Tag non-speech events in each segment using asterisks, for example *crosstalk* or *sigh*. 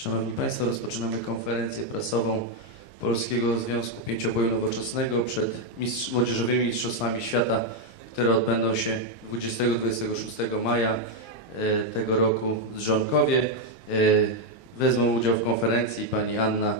Szanowni Państwo, rozpoczynamy konferencję prasową Polskiego Związku Pięcioboju Nowoczesnego przed mistrz, Młodzieżowymi Mistrzostwami Świata, które odbędą się 20-26 maja e, tego roku w Drzonkowie. E, Wezmą udział w konferencji pani Anna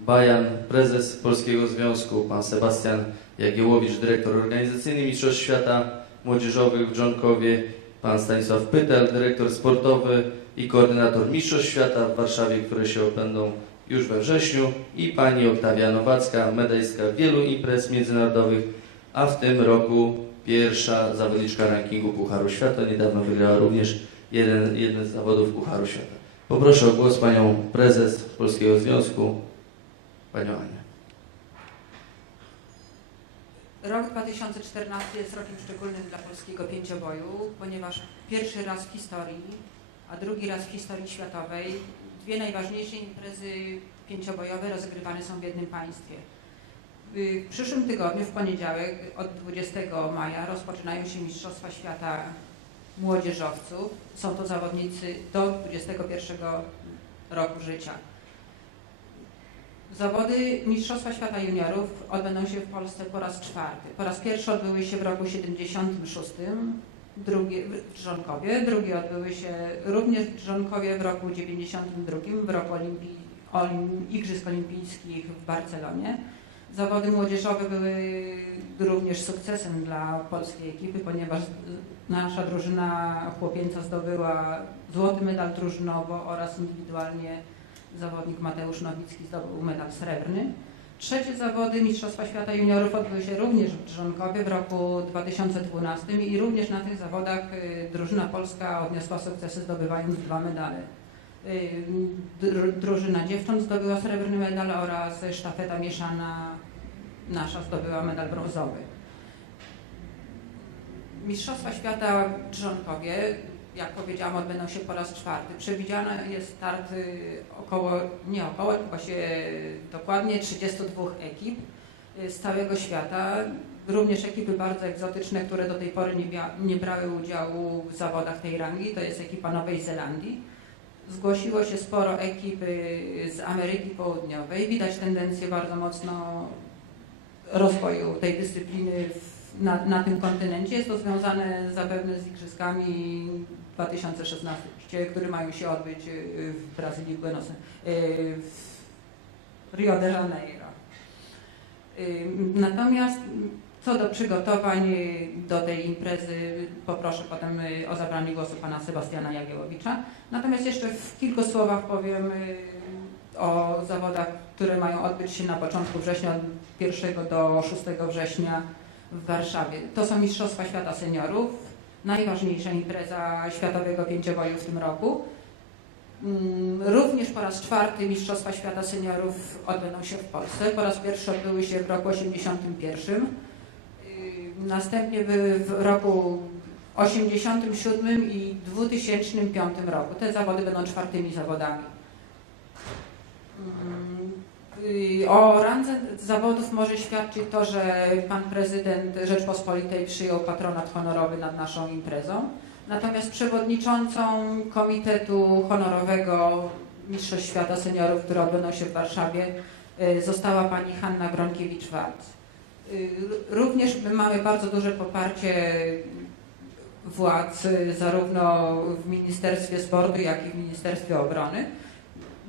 Bajan, prezes Polskiego Związku, pan Sebastian Jagiełowicz, dyrektor organizacyjny Mistrzostw Świata Młodzieżowych w Dżonkowie, pan Stanisław Pytel, dyrektor sportowy i koordynator Mistrzostw Świata w Warszawie, które się odbędą już we wrześniu i pani Oktawia Nowacka, medalistka wielu imprez międzynarodowych, a w tym roku pierwsza zawodniczka rankingu Pucharu Świata. Niedawno wygrała również jeden, jeden z zawodów Pucharu Świata. Poproszę o głos panią prezes Polskiego Związku, panią Anię. Rok 2014 jest rokiem szczególnym dla polskiego pięcioboju, ponieważ pierwszy raz w historii, a drugi raz w historii światowej dwie najważniejsze imprezy pięciobojowe rozgrywane są w jednym państwie. W przyszłym tygodniu, w poniedziałek, od 20 maja rozpoczynają się Mistrzostwa Świata Młodzieżowców. Są to zawodnicy do 21 roku życia. Zawody Mistrzostwa Świata Juniorów odbędą się w Polsce po raz czwarty. Po raz pierwszy odbyły się w roku 76, drugie w drugie odbyły się również w Drzonkowie w roku 92, w roku Olim, Igrzysk Olimpijskich w Barcelonie. Zawody młodzieżowe były również sukcesem dla polskiej ekipy, ponieważ nasza drużyna chłopięca zdobyła złoty medal drużynowo oraz indywidualnie zawodnik Mateusz Nowicki zdobył medal srebrny. Trzecie zawody Mistrzostwa Świata Juniorów odbyły się również w Drzonkowie w roku 2012 i również na tych zawodach y, drużyna polska odniosła sukcesy zdobywając dwa medale. Y, dru- Drużyna dziewcząt zdobyła srebrny medal oraz sztafeta mieszana nasza zdobyła medal brązowy. Mistrzostwa Świata Drzonkowie jak powiedziałam, odbędą się po raz czwarty. Przewidziany jest start około, nie około, się dokładnie 32 ekip y, z całego świata. Również ekipy bardzo egzotyczne, które do tej pory nie, nie brały udziału w zawodach tej rangi. To jest ekipa Nowej Zelandii. Zgłosiło się sporo ekip y, z Ameryki Południowej. Widać tendencję bardzo mocno rozwoju tej dyscypliny w, na, na tym kontynencie. Jest to związane zapewne z igrzyskami 2016, które mają się odbyć y, w Brazylii, w Buenos y, w Rio de Janeiro. Y, Natomiast co do przygotowań do tej imprezy, poproszę potem o zabranie głosu pana Sebastiana Jagiełowicza. Natomiast jeszcze w kilku słowach powiem o zawodach, które mają odbyć się na początku września, od 1 do 6 września w Warszawie. To są Mistrzostwa Świata Seniorów, najważniejsza impreza światowego pięcioboju w tym roku. Mm, Również po raz czwarty Mistrzostwa Świata Seniorów odbędą się w Polsce. Po raz pierwszy odbyły się w roku 81. Yy, Następnie były w roku 87 i 2005 roku. Te zawody będą czwartymi zawodami. Y, O randze zawodów może świadczyć to, że pan prezydent Rzeczpospolitej przyjął patronat honorowy nad naszą imprezą. Natomiast przewodniczącą Komitetu Honorowego Mistrzostw Świata Seniorów, które odbędą się w Warszawie, y, została pani Hanna Gronkiewicz-Walc. Y, Również my mamy bardzo duże poparcie władz, zarówno w Ministerstwie Sportu, jak i w Ministerstwie Obrony.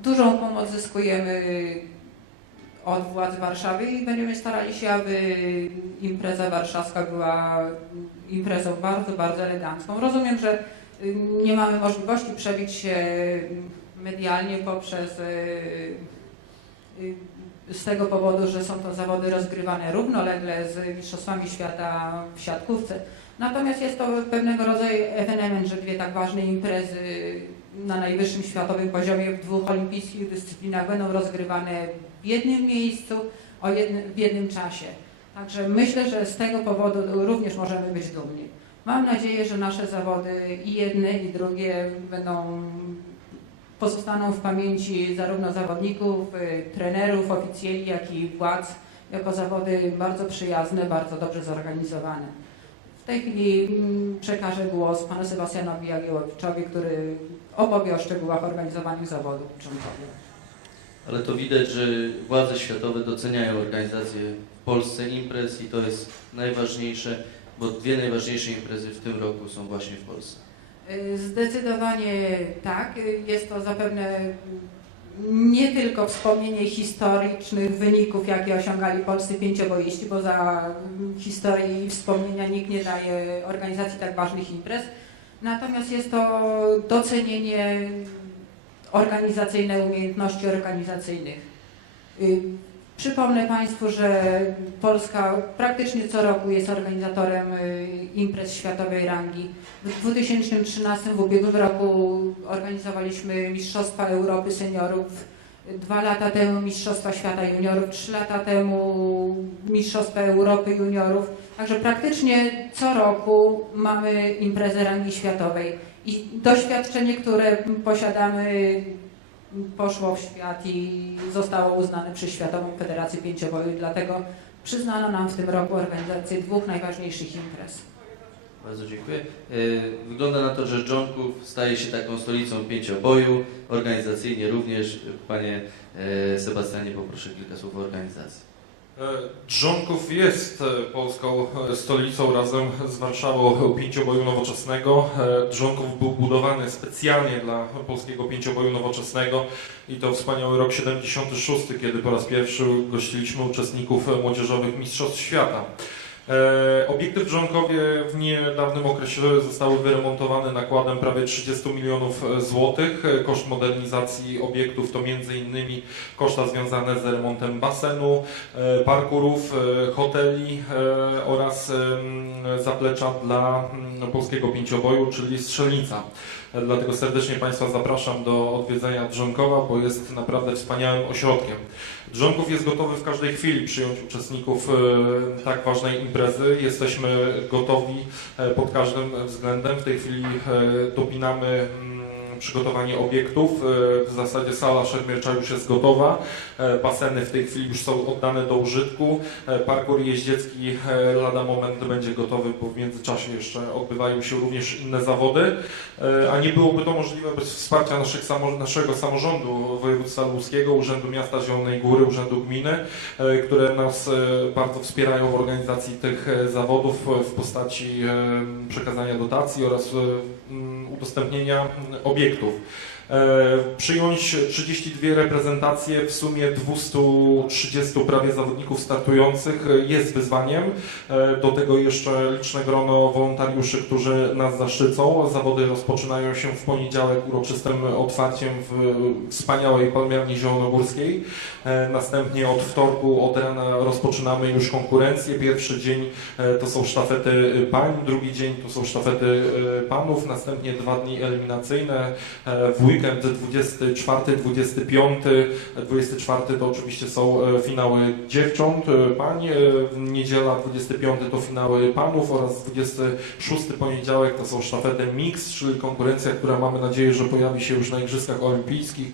Dużą pomoc zyskujemy od władz Warszawy i będziemy starali się, aby impreza warszawska była imprezą bardzo, bardzo elegancką. Rozumiem, że y, nie mamy możliwości przebić się medialnie poprzez y, y, z tego powodu, że są to zawody rozgrywane równolegle z Mistrzostwami Świata w siatkówce. Natomiast jest to pewnego rodzaju ewenement, że dwie tak ważne imprezy na najwyższym światowym poziomie w dwóch olimpijskich dyscyplinach będą rozgrywane w jednym miejscu, o jednym, w jednym czasie. Także myślę, że z tego powodu również możemy być dumni. Mam nadzieję, że nasze zawody i jedne i drugie będą pozostaną w pamięci zarówno zawodników, y, trenerów, oficjeli, jak i władz jako zawody bardzo przyjazne, bardzo dobrze zorganizowane. tej chwili mm, przekażę głos panu Sebastianowi Jagiełowiczowi, który opowie o szczegółach organizowania zawodów w Członkowie. Ale to widać, że władze światowe doceniają organizację w Polsce imprez i to jest najważniejsze, bo dwie najważniejsze imprezy w tym roku są właśnie w Polsce. Y, Zdecydowanie tak. Y, Jest to zapewne nie tylko wspomnienie historycznych wyników, jakie osiągali polscy pięcioboiści, bo za historię i wspomnienia nikt nie daje organizacji tak ważnych imprez. Natomiast jest to docenienie organizacyjne, umiejętności organizacyjnych. Y, Przypomnę Państwu, że Polska praktycznie co roku jest organizatorem y, imprez światowej rangi. W 2013 w ubiegłym roku organizowaliśmy Mistrzostwa Europy Seniorów, dwa lata temu Mistrzostwa Świata Juniorów, trzy lata temu Mistrzostwa Europy Juniorów. Także praktycznie co roku mamy imprezę rangi światowej i doświadczenie, które posiadamy poszło w świat i zostało uznane przez Światową Federację Pięcioboju, dlatego przyznano nam w tym roku organizację dwóch najważniejszych imprez. Bardzo dziękuję. E, Wygląda na to, że Dżonków staje się taką stolicą pięcioboju, organizacyjnie również. Panie e, Sebastianie, poproszę kilka słów o organizacji. E, Dżonków jest e, polską e, stolicą razem z Warszawą pięcioboju nowoczesnego. Dżonków był budowany specjalnie dla polskiego pięcioboju nowoczesnego i to wspaniały rok 76, kiedy po raz pierwszy gościliśmy uczestników młodzieżowych Mistrzostw Świata. E, Obiekty w Dżonkowie w niedawnym okresie zostały wyremontowane nakładem prawie 30 milionów złotych. Koszt modernizacji obiektów to m.in. koszta związane z remontem basenu, e, parkurów, e, hoteli oraz zaplecza dla mm, polskiego pięcioboju, czyli strzelnica. E, Dlatego serdecznie Państwa zapraszam do odwiedzenia Drzonkowa, bo jest naprawdę wspaniałym ośrodkiem. Drzonków jest gotowy w każdej chwili przyjąć uczestników e, tak ważnej imprezy. Jesteśmy gotowi e, pod każdym względem. W tej chwili e, dopinamy mm, przygotowanie obiektów. E, W zasadzie sala szermiercza już jest gotowa. E, Baseny w tej chwili już są oddane do użytku. E, Parkour jeździecki lada moment będzie gotowy, bo w międzyczasie jeszcze odbywają się również inne zawody. A nie byłoby to możliwe bez wsparcia naszego samorządu województwa lubuskiego, Urzędu Miasta Zielonej Góry, Urzędu Gminy, które nas bardzo wspierają w organizacji tych zawodów w postaci przekazania dotacji oraz udostępnienia mm, obiektów. E, Przyjąć 32 reprezentacje, w sumie 230 prawie zawodników startujących jest wyzwaniem. E, Do tego jeszcze liczne grono wolontariuszy, którzy nas zaszczycą. Zawody rozpoczynają się w poniedziałek uroczystym otwarciem w wspaniałej Palmiarni Zielonogórskiej. E, Następnie od wtorku od rana rozpoczynamy już konkurencję. Pierwszy dzień to są sztafety pań, drugi dzień to są sztafety panów, następnie dwa dni eliminacyjne. W weekend 24, 25, 24 to oczywiście są e, finały dziewcząt, e, pań, e, niedziela 25 to finały panów oraz 26 poniedziałek to są sztafety mix, czyli konkurencja, która mamy nadzieję, że pojawi się już na Igrzyskach Olimpijskich,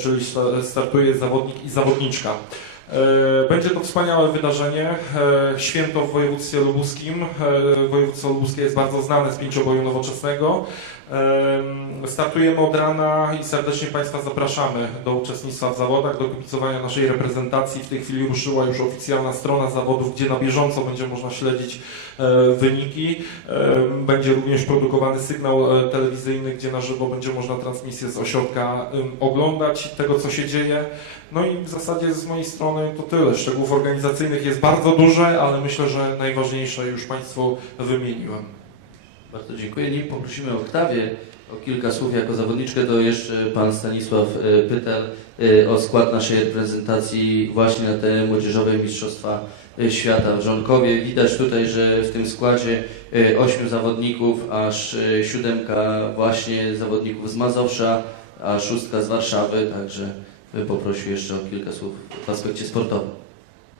czyli sta- startuje zawodnik i zawodniczka. Będzie to wspaniałe wydarzenie, święto w województwie lubuskim. Województwo lubuskie jest bardzo znane z pięcioboju nowoczesnego. Em, Startujemy od rana i serdecznie Państwa zapraszamy do uczestnictwa w zawodach, do kibicowania naszej reprezentacji. W tej chwili ruszyła już oficjalna strona zawodów, gdzie na bieżąco będzie można śledzić e, wyniki. Będzie również produkowany sygnał e, telewizyjny, gdzie na żywo będzie można transmisję z ośrodka oglądać tego, co się dzieje. No i w zasadzie z mojej strony to tyle. Szczegółów organizacyjnych jest bardzo duże, ale myślę, że najważniejsze już Państwu wymieniłem. Bardzo dziękuję. Nim poprosimy Oktawię o kilka słów jako zawodniczkę, to jeszcze Pan Stanisław e, Pytel e, o skład naszej reprezentacji właśnie na te młodzieżowe Mistrzostwa e, Świata w Żonkowie. Widać tutaj, że w tym składzie ośmiu zawodników, aż siódemka właśnie zawodników z Mazowsza, a szóstka z Warszawy, także poprosił jeszcze o kilka słów w aspekcie sportowym.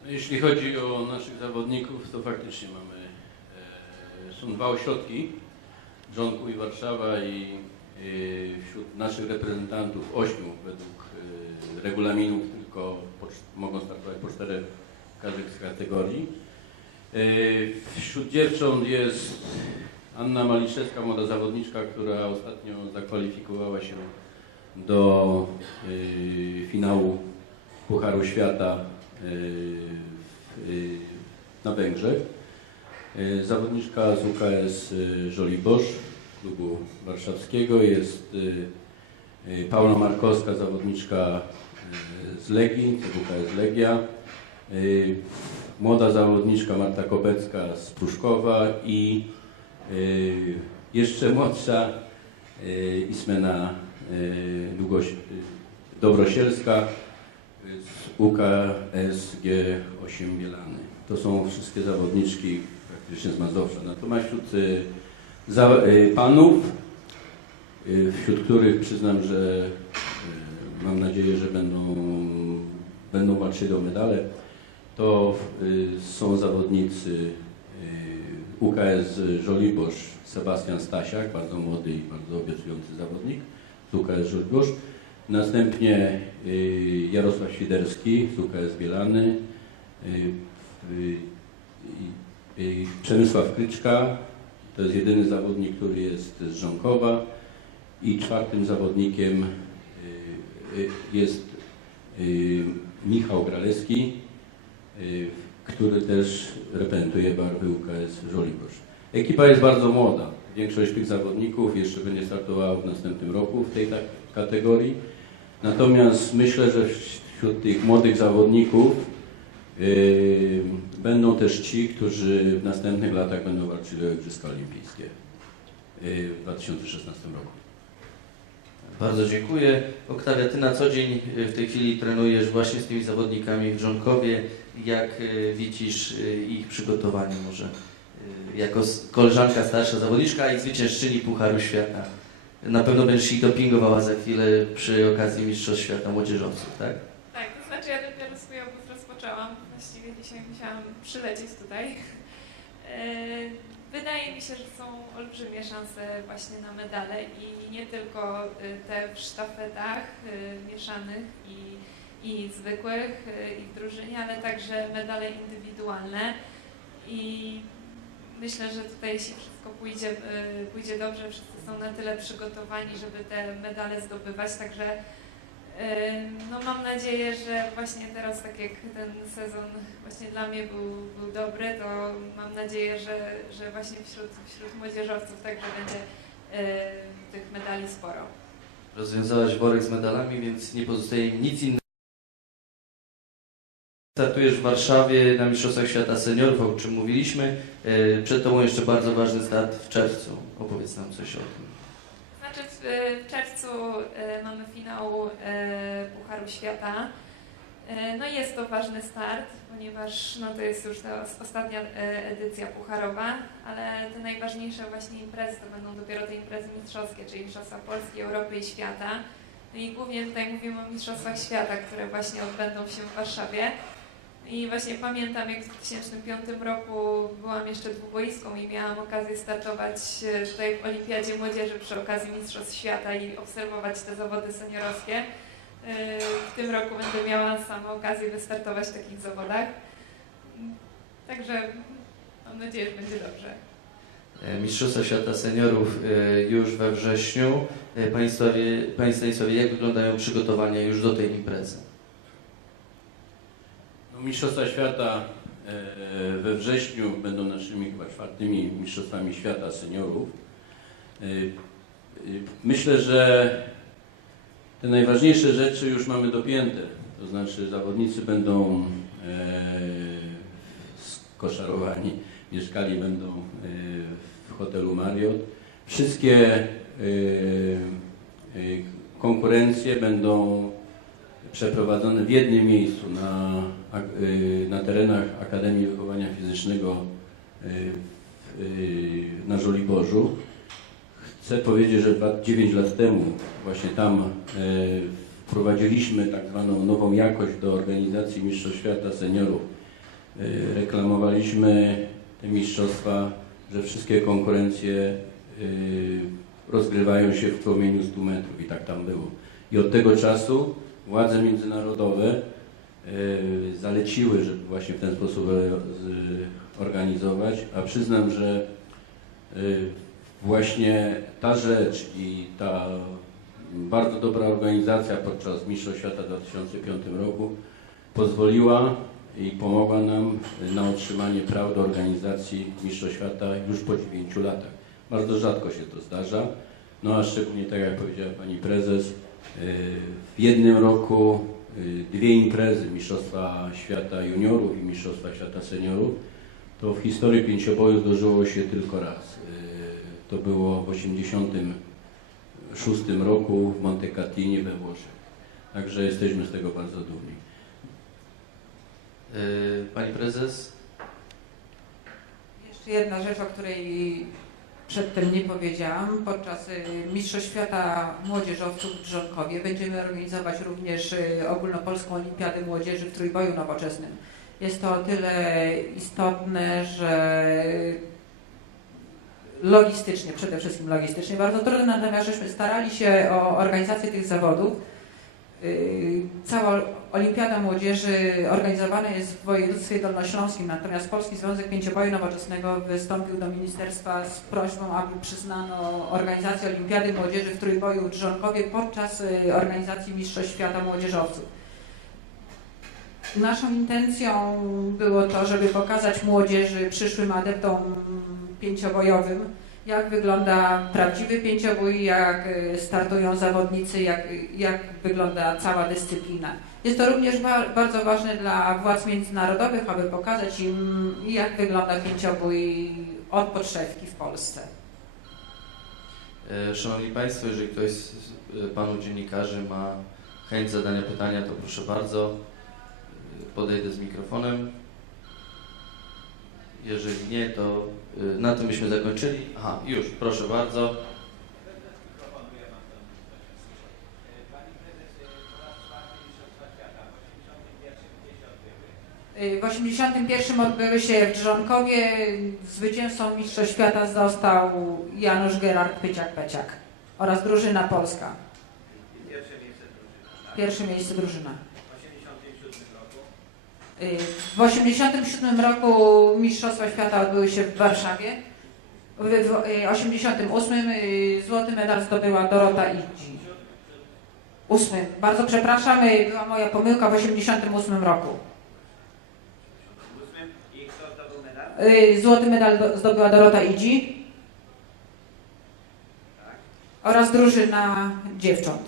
Jeśli chodzi o naszych zawodników, to faktycznie mamy, są dwa ośrodki, Dżonku i Warszawa i e, wśród naszych reprezentantów ośmiu według e, regulaminów tylko mogą startować po czterech w każdej z kategorii. Y, Wśród dziewcząt jest Anna Maliszewska, młoda zawodniczka, która ostatnio zakwalifikowała się do y, finału Pucharu Świata y, y, na Węgrzech. Y, Zawodniczka z UKS Żoliborz, klubu warszawskiego. Jest y, Paula Markowska, zawodniczka z Legii, z UKS Legia. Młoda zawodniczka Marta Kopecka z Pruszkowa i jeszcze młodsza Ismena Długoś, Dobrosielska z UKS G8 Bielany. To są wszystkie zawodniczki praktycznie z Mazowsza. Natomiast wśród y, za, y, panów, y, wśród których przyznam, że y, mam nadzieję, że będą, będą walczyli o medale, to y, są zawodnicy y, UKS Żoliborz, Sebastian Stasiak, bardzo młody i bardzo obiecujący zawodnik z UKS Żoliborz. Następnie Jarosław Świderski z UKS Bielany, Przemysław Kryczka, to jest jedyny zawodnik, który jest z Żonkowa i czwartym zawodnikiem y, y, jest y, Michał Gralewski, y, który też reprezentuje barwy UKS Żoliborz. Ekipa jest bardzo młoda. Większość tych zawodników jeszcze będzie startowała w następnym roku w tej tak- kategorii. Natomiast myślę, że wśród tych młodych zawodników będą też ci, którzy w następnych latach będą walczyli o Igrzyska Olimpijskie y, w 2016 roku. Bardzo dziękuję. Oktawia, Ty na co dzień y, w tej chwili trenujesz właśnie z tymi zawodnikami w Dżonkowie. Jak y, widzisz ich przygotowanie może jako koleżanka starsza zawodniczka i zwyciężczyni Pucharu Świata? Na pewno będziesz ich dopingowała za chwilę przy okazji Mistrzostw Świata Młodzieżowców, tak? Tak, to znaczy ja dopiero swój obóz rozpoczęłam. Właściwie dzisiaj musiałam przylecieć tutaj. E, Wydaje mi się, że są olbrzymie szanse właśnie na medale i nie tylko y, te w sztafetach y, mieszanych i, i zwykłych i w drużynie, ale także medale indywidualne i myślę, że tutaj jeśli wszystko pójdzie, pójdzie dobrze, wszyscy są na tyle przygotowani, żeby te medale zdobywać, także No mam nadzieję, że właśnie teraz, tak jak ten sezon właśnie dla mnie był, był dobry, to mam nadzieję, że, że właśnie wśród, wśród młodzieżowców także będzie ym, tych medali sporo. Rozwiązałaś worek z medalami, więc nie pozostaje mi nic innego. Startujesz w Warszawie na Mistrzostwach Świata Seniorów, o czym mówiliśmy. Y, Przed Tobą jeszcze bardzo ważny start w czerwcu. Opowiedz nam coś o tym. W, czerwcu e, mamy finał e, Pucharu Świata. E, No jest to ważny start, ponieważ no to jest już ta os- ostatnia edycja pucharowa, ale te najważniejsze właśnie imprezy to będą dopiero te imprezy mistrzowskie, czyli Mistrzostwa Polski, Europy i Świata. No i głównie tutaj mówimy o Mistrzostwach Świata, które właśnie odbędą się w Warszawie. I właśnie pamiętam, jak w 2005 roku byłam jeszcze dwuboiską i miałam okazję startować e, tutaj w Olimpiadzie Młodzieży przy okazji Mistrzostw Świata i obserwować te zawody seniorowskie. E, W tym roku będę miała sama okazję wystartować w takich zawodach. Także mam nadzieję, że będzie dobrze. E, Mistrzostwa Świata Seniorów już we wrześniu. Panie Stanisławie, Panie Stanisławie, jak wyglądają przygotowania już do tej imprezy? Mistrzostwa Świata e, we wrześniu będą naszymi chyba czwartymi Mistrzostwami Świata seniorów. E, e, Myślę, że te najważniejsze rzeczy już mamy dopięte. To znaczy zawodnicy będą skoszarowani, mieszkali będą w hotelu Marriott. Wszystkie konkurencje będą przeprowadzone w jednym miejscu na, na terenach Akademii Wychowania Fizycznego y, y, na Żoliborzu. Chcę powiedzieć, że 9 lat temu właśnie tam y, wprowadziliśmy tak zwaną nową jakość do organizacji Mistrzostw Świata Seniorów. Y, Reklamowaliśmy te mistrzostwa, że wszystkie konkurencje y, rozgrywają się w promieniu 100 metrów i tak tam było. I od tego czasu władze międzynarodowe zaleciły, żeby właśnie w ten sposób e, organizować, a przyznam, że y, właśnie ta rzecz i ta bardzo dobra organizacja podczas Mistrzostw Świata w 2005 roku pozwoliła i pomogła nam na otrzymanie praw do organizacji Mistrzostw Świata już po 9 latach. Bardzo rzadko się to zdarza, no a szczególnie tak jak powiedziała Pani Prezes, w jednym roku dwie imprezy Mistrzostwa Świata Juniorów i Mistrzostwa Świata Seniorów, to w historii pięcioboju zdarzyło się tylko raz. Y, To było w 1986 roku w Montecatini we Włoszech. Także jesteśmy z tego bardzo dumni. Y, Pani prezes? Jeszcze jedna rzecz, o której przedtem nie powiedziałam. Podczas y, Mistrzostw Świata Młodzieżowców w Drzonkowie będziemy organizować również y, ogólnopolską Olimpiadę Młodzieży w trójboju nowoczesnym. Jest to o tyle istotne, że logistycznie, przede wszystkim logistycznie bardzo trudne, natomiast żeśmy starali się o organizację tych zawodów. Yy, Cała Olimpiada Młodzieży organizowana jest w województwie dolnośląskim, natomiast Polski Związek Pięcioboju Nowoczesnego wystąpił do ministerstwa z prośbą, aby przyznano organizację Olimpiady Młodzieży w Trójboju w podczas y, organizacji Mistrzostw Świata Młodzieżowców. Naszą intencją było to, żeby pokazać młodzieży, przyszłym adeptom pięciobojowym, jak wygląda prawdziwy pięciobój, jak y, startują zawodnicy, jak, jak wygląda cała dyscyplina. Jest to również wa- bardzo ważne dla władz międzynarodowych, aby pokazać im, jak wygląda pięciobój od podszewki w Polsce. E, Szanowni Państwo, jeżeli ktoś z e, Panu dziennikarzy ma chęć zadania pytania, to proszę bardzo, e, podejdę z mikrofonem. Jeżeli nie, to e, na tym byśmy zakończyli. Aha, już, proszę bardzo. Y, W 81 odbyły się w Drzonkowie. Zwycięzcą Mistrzostw Świata został Janusz Gerard Pyciak-Peciak oraz drużyna polska. Pierwsze miejsce drużyna. Y, W 87 roku Mistrzostwa Świata odbyły się w Warszawie. W w- y, 88 y, złoty medal zdobyła Dorota Idzi. Ósmym. Bardzo przepraszam, y, była moja pomyłka w 88 roku. Y, Złoty medal do- zdobyła Dorota Idzi oraz drużyna dziewcząt.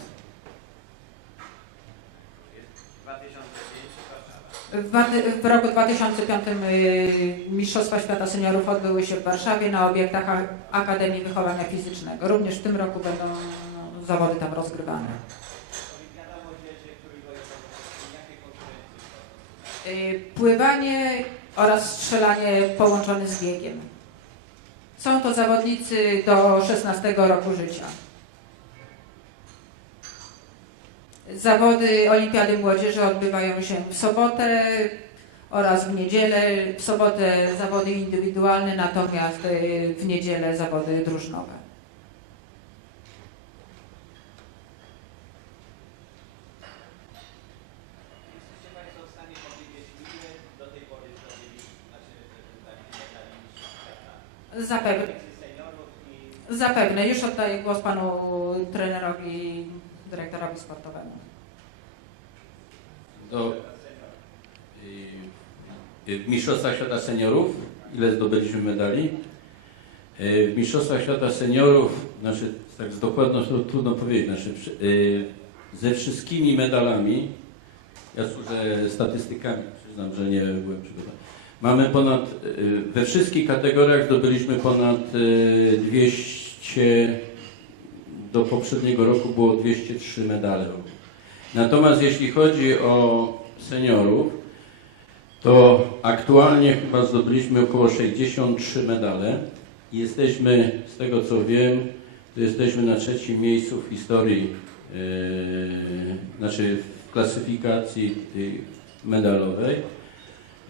W, roku 2005 y, Mistrzostwa Świata Seniorów odbyły się w Warszawie na obiektach Akademii Wychowania Fizycznego. Również w tym roku będą zawody tam rozgrywane. Y, Pływanie oraz strzelanie połączone z biegiem. Są to zawodnicy do 16 roku życia. Zawody Olimpiady Młodzieży odbywają się w sobotę oraz w niedzielę. W sobotę zawody indywidualne, natomiast y, w niedzielę zawody drużynowe. Zapewne. Zapewne. Już oddaję głos panu trenerowi, dyrektorowi sportowemu. Do, y, y, w Mistrzostwach Świata Seniorów, ile zdobyliśmy medali? Y, W Mistrzostwach Świata Seniorów, znaczy tak z dokładnością trudno powiedzieć, znaczy, y, ze wszystkimi medalami, ja służę statystykami, przyznam, że nie byłem przygotowany. Mamy ponad, y, we wszystkich kategoriach zdobyliśmy ponad y, 200, do poprzedniego roku było 203 medale. Natomiast jeśli chodzi o seniorów, to aktualnie chyba zdobyliśmy około 63 medale. Jesteśmy, z tego co wiem, to jesteśmy na trzecim miejscu w historii, yy, znaczy w klasyfikacji medalowej.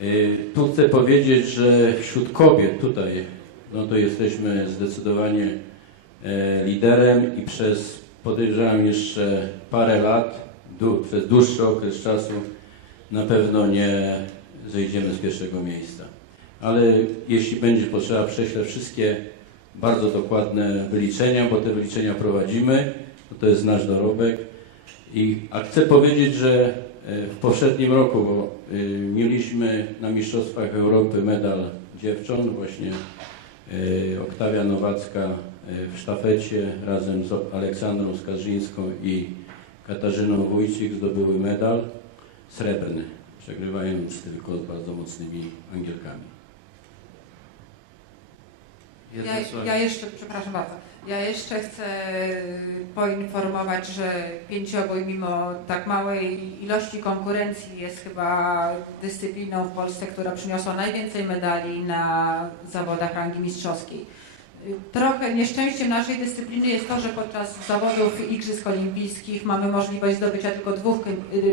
Yy, tu chcę powiedzieć, że wśród kobiet tutaj, no to jesteśmy zdecydowanie liderem i przez podejrzewam jeszcze parę lat przez dłuższy okres czasu na pewno nie zejdziemy z pierwszego miejsca. ale jeśli będzie potrzeba, prześlę wszystkie bardzo dokładne wyliczenia, bo te wyliczenia prowadzimy, to jest nasz dorobek. I, a chcę powiedzieć, że e, w poprzednim roku, bo y, mieliśmy na Mistrzostwach Europy medal dziewcząt, właśnie Oktawia Nowacka w sztafecie razem z Aleksandrą Skarżyńską i Katarzyną Wójcik zdobyły medal srebrny, przegrywając tylko z bardzo mocnymi Angielkami. Ja, ja jeszcze, przepraszam bardzo, ja jeszcze chcę poinformować, że pięciobój mimo tak małej ilości konkurencji jest chyba dyscypliną w Polsce, która przyniosła najwięcej medali na zawodach rangi mistrzowskiej. Trochę nieszczęściem naszej dyscypliny jest to, że podczas zawodów Igrzysk Olimpijskich mamy możliwość zdobycia tylko dwóch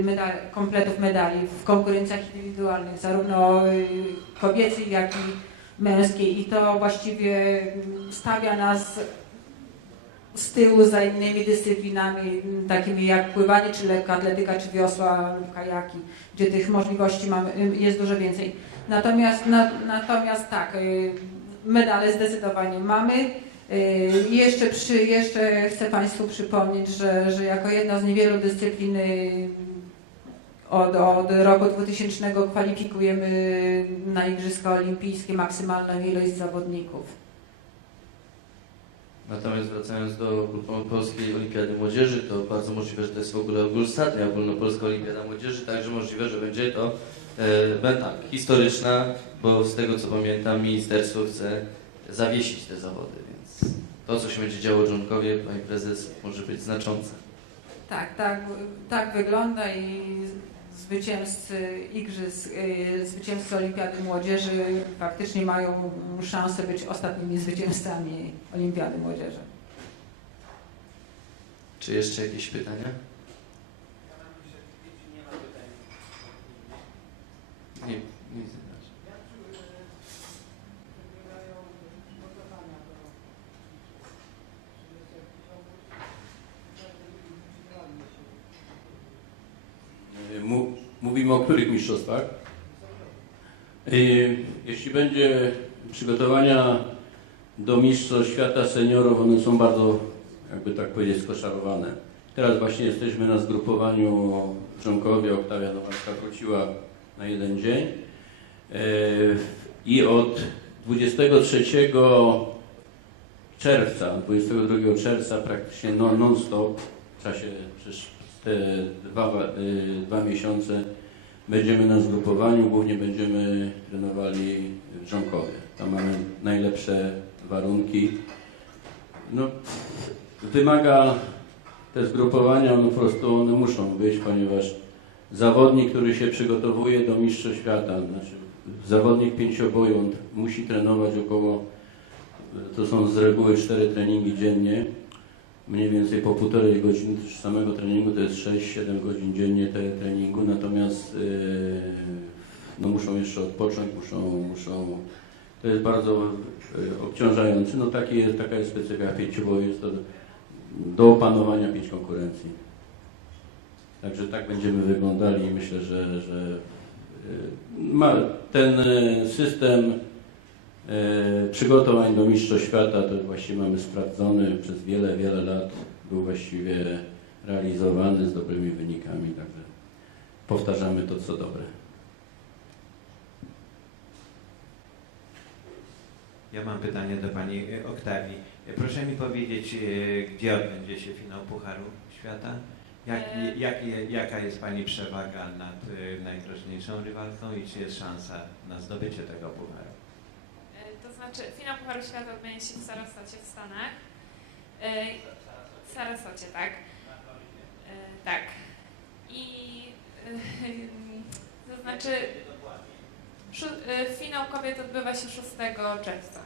medal, kompletów medali w konkurencjach indywidualnych, zarówno y, kobiecych, jak i męskiej i to właściwie stawia nas z tyłu za innymi dyscyplinami, m, takimi jak pływanie, czy lekka atletyka, czy wiosła kajaki, gdzie tych możliwości mamy, y, jest dużo więcej. Natomiast, na, natomiast tak, y, medale zdecydowanie mamy. Y, Jeszcze, przy, jeszcze chcę Państwu przypomnieć, że, że jako jedna z niewielu dyscyplin y, od, od roku 2000 kwalifikujemy na Igrzyska Olimpijskie maksymalną ilość zawodników. Natomiast wracając do Polskiej Olimpiady Młodzieży, to bardzo możliwe, że to jest w ogóle ostatnia ogólnopolska Olimpiada Młodzieży, także możliwe, że będzie to e, be- tak, historyczna, bo z tego co pamiętam ministerstwo chce zawiesić te zawody, więc to co się będzie działo w Dżonkowie, pani prezes, może być znaczące. Tak, tak, tak wygląda i zwycięzcy Igrzysk, y, zwycięzcy Olimpiady Młodzieży faktycznie mają szansę być ostatnimi zwycięzcami Olimpiady Młodzieży. Czy jeszcze jakieś pytania? Nie, nie. Y, mu- Mówimy o których mistrzostwach? Y, Jeśli będzie przygotowania do Mistrzostw Świata Seniorów, one są bardzo, jakby tak powiedzieć, skoszarowane. Teraz właśnie jesteśmy na zgrupowaniu w Żonkowie, Oktawia Nowacka wróciła na jeden dzień. Y, I od 23 czerwca, 22 czerwca praktycznie no- non-stop w czasie przez te dwa, y, dwa miesiące będziemy na zgrupowaniu, głównie będziemy trenowali w. Tam mamy najlepsze warunki. No, wymaga te zgrupowania, no po prostu one muszą być, ponieważ zawodnik, który się przygotowuje do Mistrzostw Świata, znaczy zawodnik pięcioboju, on musi trenować około, to są z reguły cztery treningi dziennie, mniej więcej po półtorej godziny samego treningu to jest 6-7 godzin dziennie te treningu, natomiast yy, no muszą jeszcze odpocząć, muszą, muszą to jest bardzo yy, obciążające. No taki jest, taka jest specyfika pięcioboju, jest to do opanowania pięć konkurencji. Także tak będziemy wyglądali i myślę, że, że ma ten yy, system E, przygotowań do Mistrzostw Świata to właściwie mamy sprawdzony przez wiele, wiele lat. Był właściwie realizowany z dobrymi wynikami, także powtarzamy to, co dobre. Ja mam pytanie do Pani Oktawii. Proszę mi powiedzieć, gdzie odbędzie się finał Pucharu Świata? Jak, E. jak, jaka jest Pani przewaga nad e, najdrożniejszą rywalką i czy jest szansa na zdobycie tego pucharu? E, To znaczy, finał Pucharu Świata odbędzie się w Sarasocie w Stanach. W Sarasocie, tak. Tak. I *laughs* to znaczy, finał kobiet odbywa się 6 czerwca.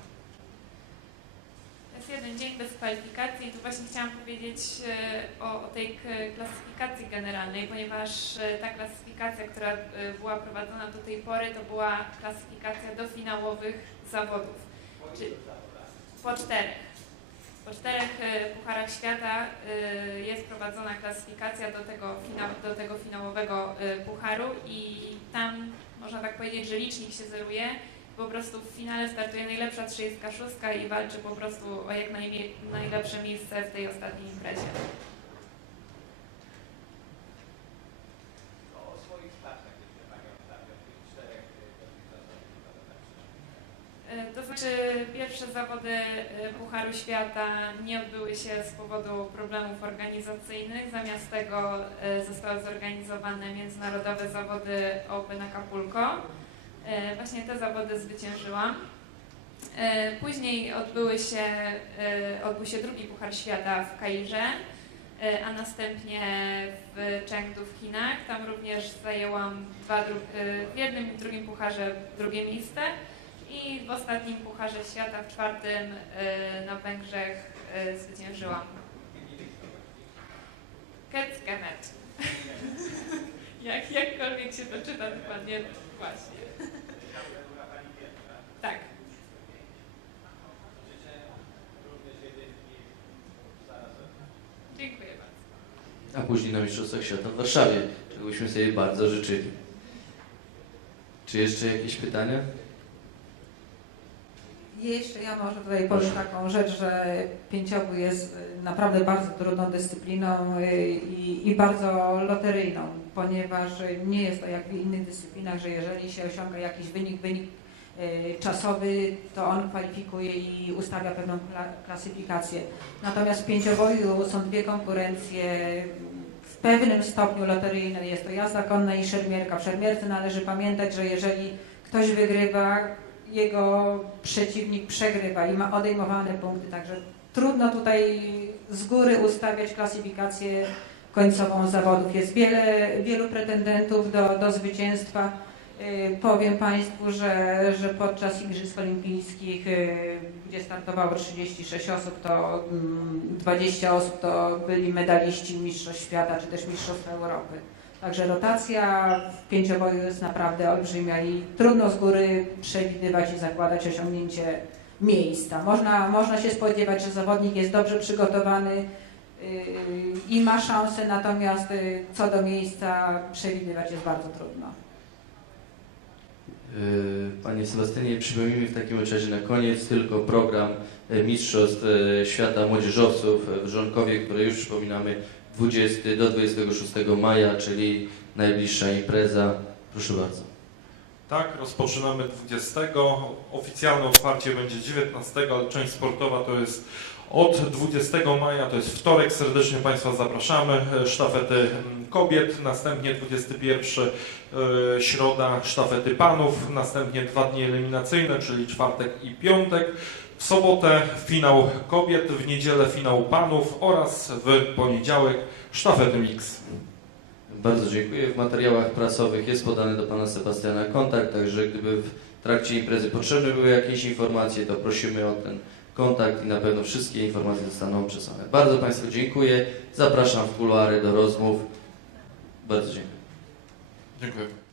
Jest jeden dzień bez kwalifikacji i tu właśnie chciałam powiedzieć e, o, o tej klasyfikacji generalnej, ponieważ e, ta klasyfikacja, która e, była prowadzona do tej pory, to była klasyfikacja do finałowych zawodów. Czyli po czterech. Po czterech Pucharach Świata jest prowadzona klasyfikacja do tego, finał, do tego finałowego pucharu i tam można tak powiedzieć, że licznik się zeruje po prostu w finale startuje najlepsza 36 i walczy po prostu o jak najmie- najlepsze miejsce w tej ostatniej imprezie. To znaczy pierwsze zawody e, Pucharu Świata nie odbyły się z powodu problemów organizacyjnych. Zamiast tego e, zostały zorganizowane międzynarodowe zawody Open Acapulco. E, Właśnie te zawody zwyciężyłam. E, Później odbyły się, e, odbył się drugi Puchar Świata w Kairze, a następnie w Chengdu w Chinach. Tam również zajęłam dwa, w jednym i drugim pucharze drugie miejsce. I w ostatnim Pucharze Świata, w czwartym na Węgrzech zwyciężyłam. Keckemet. *laughs* Jak, jakkolwiek się to czyta dokładnie, właśnie. Tak. Dziękuję bardzo. A później na Mistrzostwach Świata w Warszawie, czego byśmy sobie bardzo życzyli. Czy jeszcze jakieś pytania? Jeszcze ja może tutaj powiem taką rzecz, że pięciobój jest naprawdę bardzo trudną dyscypliną y, i, i bardzo loteryjną, ponieważ y, nie jest to jak w innych dyscyplinach, że jeżeli się osiąga jakiś wynik, wynik y, czasowy, to on kwalifikuje i ustawia pewną kla- klasyfikację. Natomiast w pięcioboju są dwie konkurencje w pewnym stopniu loteryjne. Jest to jazda konna i szermierka. W szermierce należy pamiętać, że jeżeli ktoś wygrywa, jego przeciwnik przegrywa i ma odejmowane punkty, także trudno tutaj z góry ustawiać klasyfikację końcową zawodów. Jest wiele, wielu pretendentów do, do zwycięstwa. Yy, Powiem Państwu, że, że podczas Igrzysk Olimpijskich, yy, gdzie startowało 36 osób, to mm, 20 osób to byli medaliści Mistrzostw Świata czy też Mistrzostw Europy. Także rotacja w pięcioboju jest naprawdę olbrzymia i trudno z góry przewidywać i zakładać osiągnięcie miejsca. Można, można się spodziewać, że zawodnik jest dobrze przygotowany i ma szansę, natomiast yy, co do miejsca przewidywać jest bardzo trudno. Yy, Panie Sebastianie, przypomnijmy w takim razie na koniec tylko program e, Mistrzostw Świata Młodzieżowców w Żonkowie, które już przypominamy 20 do 26 maja, czyli najbliższa impreza. Proszę bardzo. Tak, rozpoczynamy 20. Oficjalne otwarcie będzie 19, ale część sportowa to jest od 20 maja, to jest wtorek. Serdecznie Państwa zapraszamy. Sztafety mm, kobiet, następnie 21 e, środa sztafety panów, następnie dwa dni eliminacyjne, czyli czwartek i piątek. W sobotę finał kobiet, w niedzielę finał panów oraz w poniedziałek sztafety mix. Bardzo dziękuję. W materiałach prasowych jest podany do Pana Sebastiana kontakt, także gdyby w trakcie imprezy potrzebne były jakieś informacje, to prosimy o ten kontakt i na pewno wszystkie informacje zostaną przesłane. Bardzo Państwu dziękuję. Zapraszam w kuluary do rozmów. Bardzo dziękuję. Dziękuję.